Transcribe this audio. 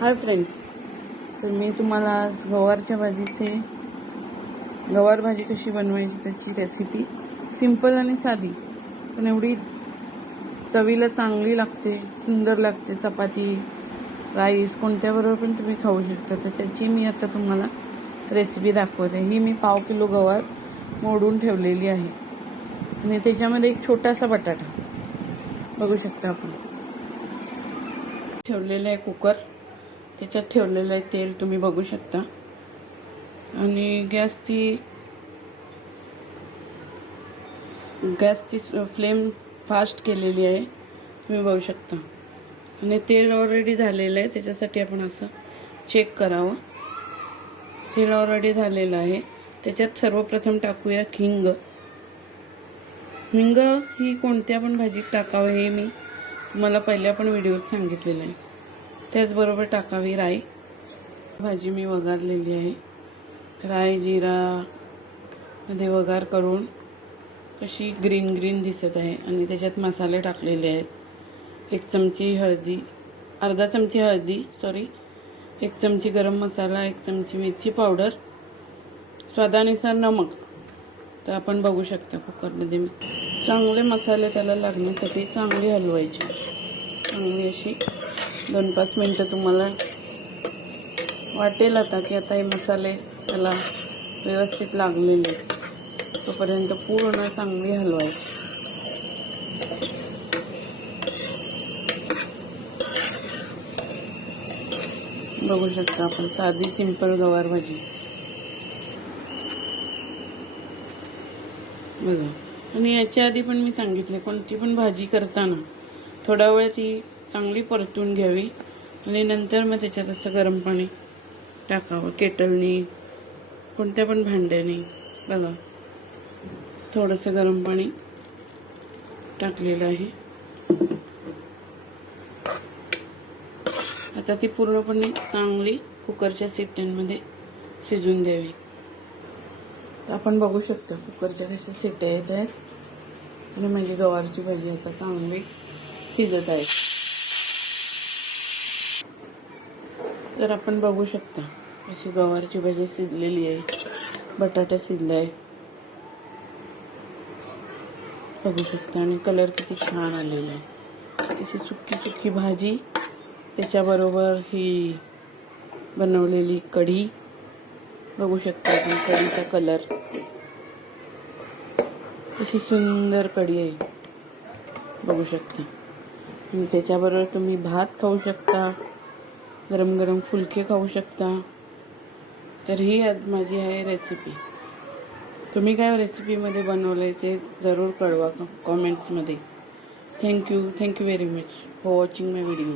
Hi friends, तर मी तुम्हाला आज गवारच्या भाजीचे गवार भाजी कशी बनवायची त्याची रेसिपी सिंपल आणि साधी पण एवढी चवीला चांगली लागते, सुंदर लागते. चपाती, राईस कोणत्याबरोबर पण तुम्ही खाऊ शकता. तर त्याची मी आता तुम्हाला रेसिपी दाखवते. ही मी 1/2 किलो गवार मोडून ठेवलेली आहे आणि त्याच्यामध्ये एक छोटासा बटाटा बघू शकता आपण ठेवलेला आहे. कुकर त्याच्यात ठेवलेलं आहे तेल तुम्ही बघू शकता आणि गॅसची फ्लेम फास्ट केलेली आहे तुम्ही बघू शकता. आणि तेल ऑलरेडी झालेलं आहे, त्याच्यासाठी आपण असं चेक करावं. तेल ऑलरेडी झालेलं आहे. त्याच्यात सर्वप्रथम टाकूया हिंग. हिंग ही कोणत्या पण भाजीत टाकावं हे मी तुम्हाला पहिल्या पण व्हिडिओत सांगितलेलं आहे. त्याचबरोबर टाकावी राई. भाजी मी वघारलेली आहे. राई जिरा मध्ये वघार करून कशी ग्रीन ग्रीन दिसत आहे आणि त्याच्यात मसाले टाकलेले आहेत. 1 चमची हळदी, अर्धा चमची हळदी, 1 चमची गरम मसाला, 1 चमची मिरची पावडर, स्वादानुसार नमक. तर आपण बघू शकता कुकरमध्ये मी चांगले मसाले त्याला लागण्यासाठी चांगली हलवायची. चांगली अशी 2-5 मिनटं तुम्हाला वाटेल आता की आता हे मसाले त्याला व्यवस्थित लागलेले, तोपर्यंत पूर्ण चांगली हलवायची. बघू शकता आपण साधी सिंपल गवार भाजी बघा. आणि याच्या आधी पण मी सांगितले, कोणती पण भाजी करताना थोडा वेळ ती चांगली परतून घ्यावी आणि नंतर मग त्याच्यात असं गरम पाणी टाकावं. केटलनी, कोणत्या पण भांड्याने बघा थोडंसं गरम पाणी टाकलेलं आहे. आता ती पूर्णपणे चांगली कुकरच्या शिट्ट्यांमध्ये शिजून द्यावी. तर आपण बघू शकतो कुकरच्या कशा शिट्ट्या येत आहेत आणि माझी गवारची भाजी आता चांगली शिजत आहे. तर आपण बघू शकता अशी गवारची भाजी शिजलेली आहे. बटाटा शिजला आहे बघू शकता आणि कलर किती छान आलेला आहे. अशी सुकी सुकी भाजी, त्याच्याबरोबर ही बनवलेली कढी बघू शकता आपण. कढीचा कलर अशी सुंदर कढी आहे बघू शकता. आणि त्याच्याबरोबर तुम्ही भात खाऊ शकता, गरम गरम फुलके खाऊ शकता. तर ही आज माझी आहे रेसिपी. तुम्ही काय रेसिपीमध्ये बनवलंय ते जरूर कळवा कॉमेंट्समध्ये. Thank you very much for watching my video.